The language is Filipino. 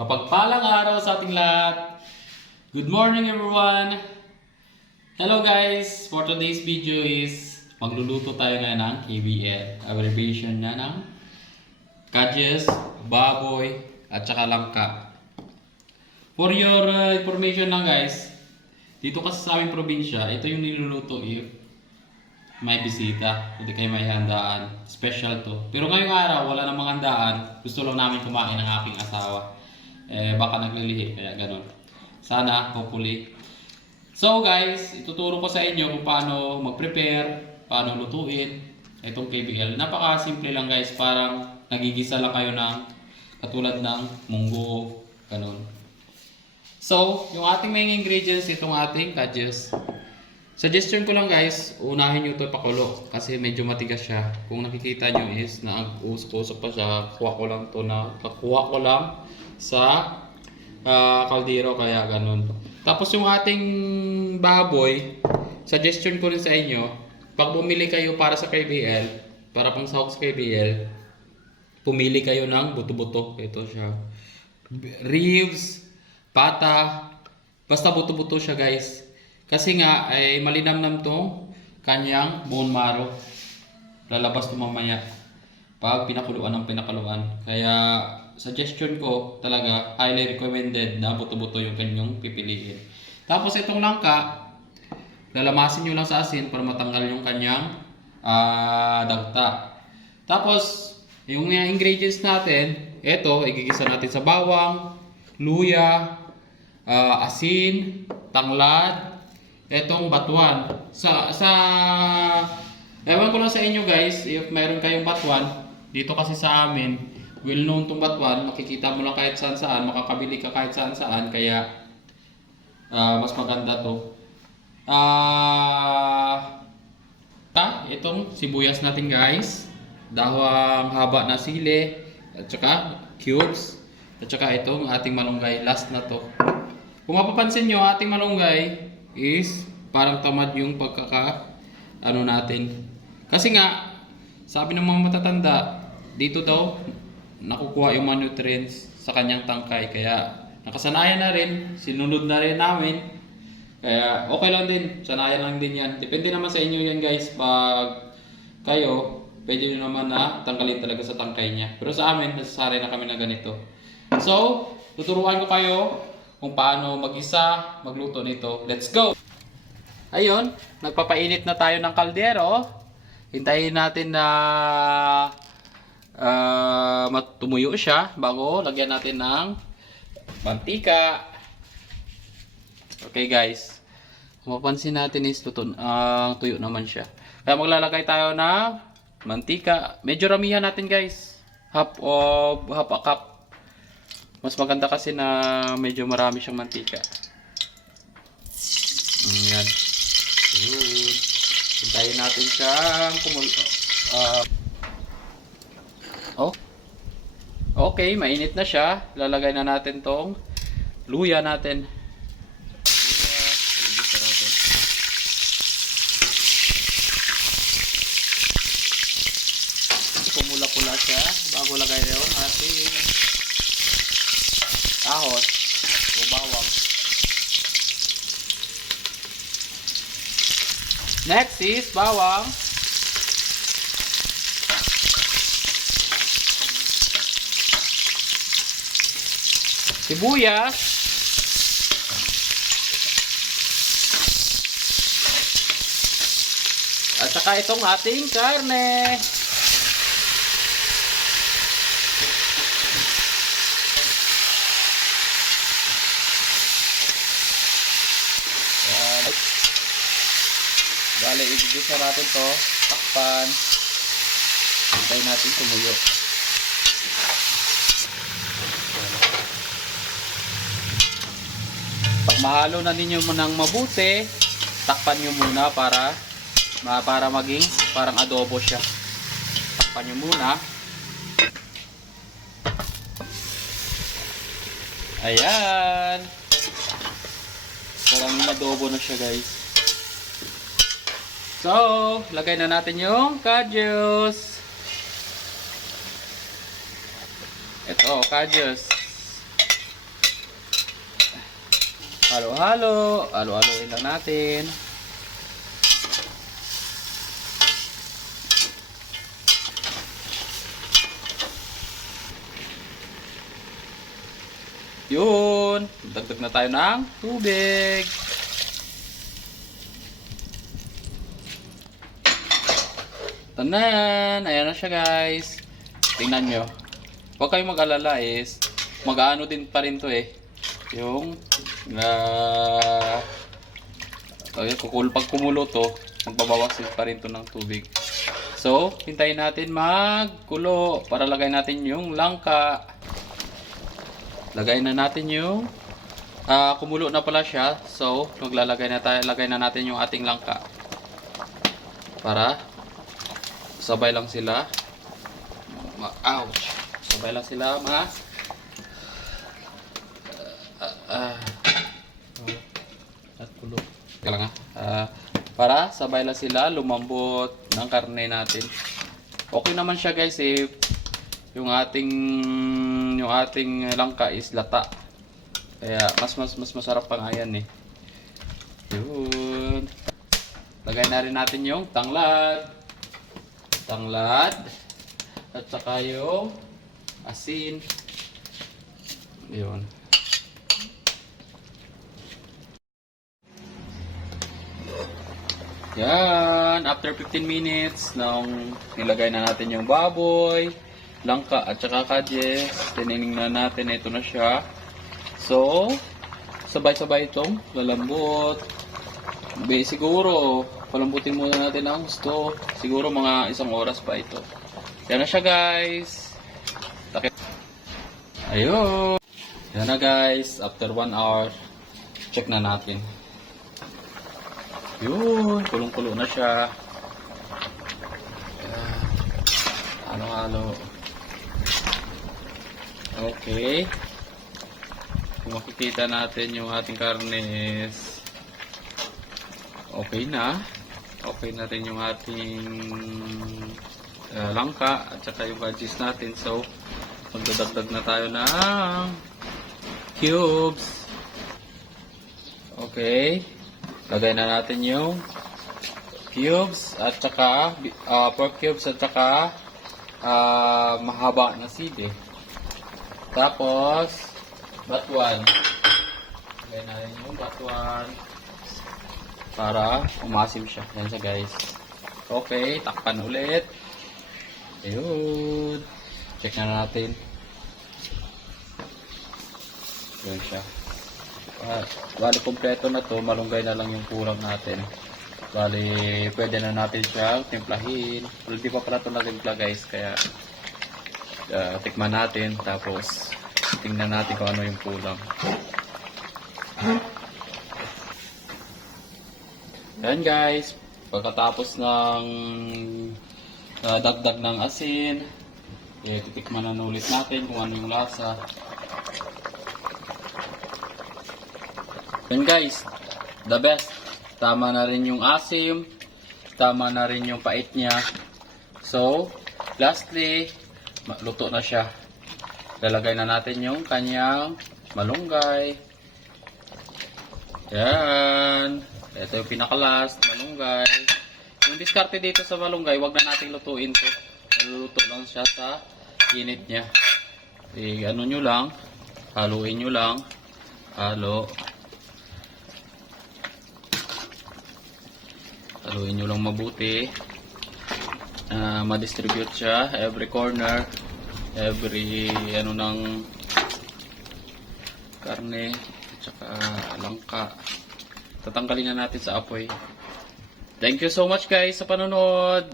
Mapagpalang araw sa ating lahat. Good morning everyone. Hello guys. For today's video is magluluto tayo ngayon ng KBL. Abbreviation na ng Kadjes, Baboy, at saka Langka. For your information lang guys, dito kasi sa aming probinsya, ito yung niluluto if may bisita, hindi kayo may handaan. Special to. Pero ngayong araw, wala namang handaan. Gusto lang namin kumain ng aking asawa. Baka naglilihi, kaya ganun. Sana, hopefully. So guys, ituturo ko sa inyo kung paano mag-prepare, paano lutuin itong KBL. Napaka-simple lang guys, parang nagigisa lang kayo ng katulad ng munggo, ganun. So, yung ating main ingredients, itong ating kadjes. Suggestion ko lang guys, unahin nyo ito pakulo kasi medyo matigas siya. Kung nakikita nyo is nag-usok-usok pa siya, kakuha ko lang sa kaldero, kaya ganun. Tapos yung ating baboy, suggestion ko rin sa inyo, pag bumili kayo para sa KBL, para pang sahog sa KBL, pumili kayo ng buto-buto. Ito siya. Ribs, pata, basta buto-buto siya guys. Kasi nga ay malinamnam tong kanyang bone marrow. Lalabas ito mamaya pag pinakuluan ng pinakaluan. Kaya suggestion ko talaga, highly recommended na buto-buto yung kanyang pipiliin. Tapos itong langka, lalamasin nyo lang sa asin para matanggal yung kanyang dagta. Tapos yung ingredients natin, ito igigisa natin sa bawang, luya, asin, tanglad, etong batuan. Ewan ko lang sa inyo guys, if mayroon kayong batuan, dito kasi sa amin, well known tong batuan, makikita mo lang kahit saan saan, makakabili ka kahit saan saan, kaya mas maganda to. Itong sibuyas natin guys, dahwang haba na sili, at saka cubes, at saka itong ating malunggay, last na to. Kung mapapansin nyo, ating malunggay is parang tamad yung natin. Kasi nga, sabi ng mga matatanda, dito daw nakukuha yung mga nutrients sa kanyang tangkay. Kaya nakasanayan na rin, sinunod na rin namin. Kaya okay lang din, sanayan lang din yan. Depende naman sa inyo yan guys. Pag kayo, pwede nyo naman na tanggalin talaga sa tangkay niya. Pero sa amin, nasasanay na kami na ganito. So, tuturuan ko kayo kung paano mag-isa, magluto nito. Let's go! Ayun, nagpapainit na tayo ng kaldero. Hintayin natin na tumuyo siya bago lagyan natin ng mantika. Okay guys, kung mapansin natin is tuyo naman siya. Kaya maglalagay tayo ng mantika. Medyo ramihan natin guys, half a cup. Mas maganda kasi na medyo marami siyang mantika. Ayan. Hintayin natin siyang okay, mainit na siya. Lalagay na natin tong luya natin. Pumula-pula siya bago lagay na yung ating ahos o bawang. Next is bawang. Sibuyas. At saka itong ating karne. Bale, igigisa natin to, takpan. Hintayin natin tumuyo. Pag mahalo na ninyo munang mabuti, takpan nyo muna para maging parang adobo siya. Takpan nyo muna. Ayan. Parang adobo na siya guys. So, lagay na natin yung kadjes. Ito, kadjes. Halo-halo. Halo-haloin lang natin. Yun. Dagdag na tayo ng tubig. Tanan. Ayan na siya guys. Tingnan nyo. Huwag kayong mag-alala is mag-aano din pa rin to eh. Yung pag kumulo to, magbabawas din pa rin to ng tubig. So, hintayin natin magkulo para lagay natin yung langka. Lagay na natin yung kumulo na pala siya. So, lagay na natin yung ating langka. Para sabay lang sila. Ouch. Sabay lang sila at kulo. Kaya lang para sabay lang sila lumambot ng karne natin. Okay naman siya guys eh. Yung ating langka is lata. Kaya mas masarap pa nga yan eh. Yun. Lagay na rin natin yung tanglad. At saka yung asin. Yun. Yan. After 15 minutes, nung nilagay na natin yung baboy, langka at saka kadjes, tinignan natin, ito na siya. So, sabay-sabay itong lalambot. Siguro, palambutin muna natin ang gusto. Siguro mga 1 oras pa ito. Yan na siya guys. Ayun. Yan na guys. After 1 hour, check na natin. Yun. Kulong-kulo na siya. Halo-halo. Okay. Kung makikita natin yung ating karne is okay na. Okay na rin yung ating langka at saka yung veggies natin. So, magdadagdag na tayo ng cubes. Okay. Lagay na natin yung cubes at saka pork cubes at saka mahaba na sili. Tapos batuan. Lagay natin yung batuan para umasim siya. Yan siya guys. Okay, takpan ulit. Ayun. Check na natin. Yan siya. Bali kompleto na to, malunggay na lang yung kulang natin. Bali pwede na natin siya timplahin. Pero di pa pala ito natimpla guys, kaya tikman natin tapos tingnan natin kung ano yung kulang. Yan guys, pagkatapos ng dagdag ng asin, titikman na ulit natin kung ano yung lasa. Yan guys, the best. Tama na rin yung asim, tama na rin yung pait niya. So, lastly, luto na siya. Lalagay na natin yung kanyang malunggay. Yan. Ito yung pinaka-last, malunggay. Yung diskarte dito sa malunggay, wag na nating lutuin to. Naluluto lang siya sa init niya. Ano nyo lang, haluin nyo lang. Haluin nyo lang mabuti. Ma-distribute siya every corner, every ng karne at saka langka. Tatanggalin na natin sa apoy. Thank you so much guys sa panonood.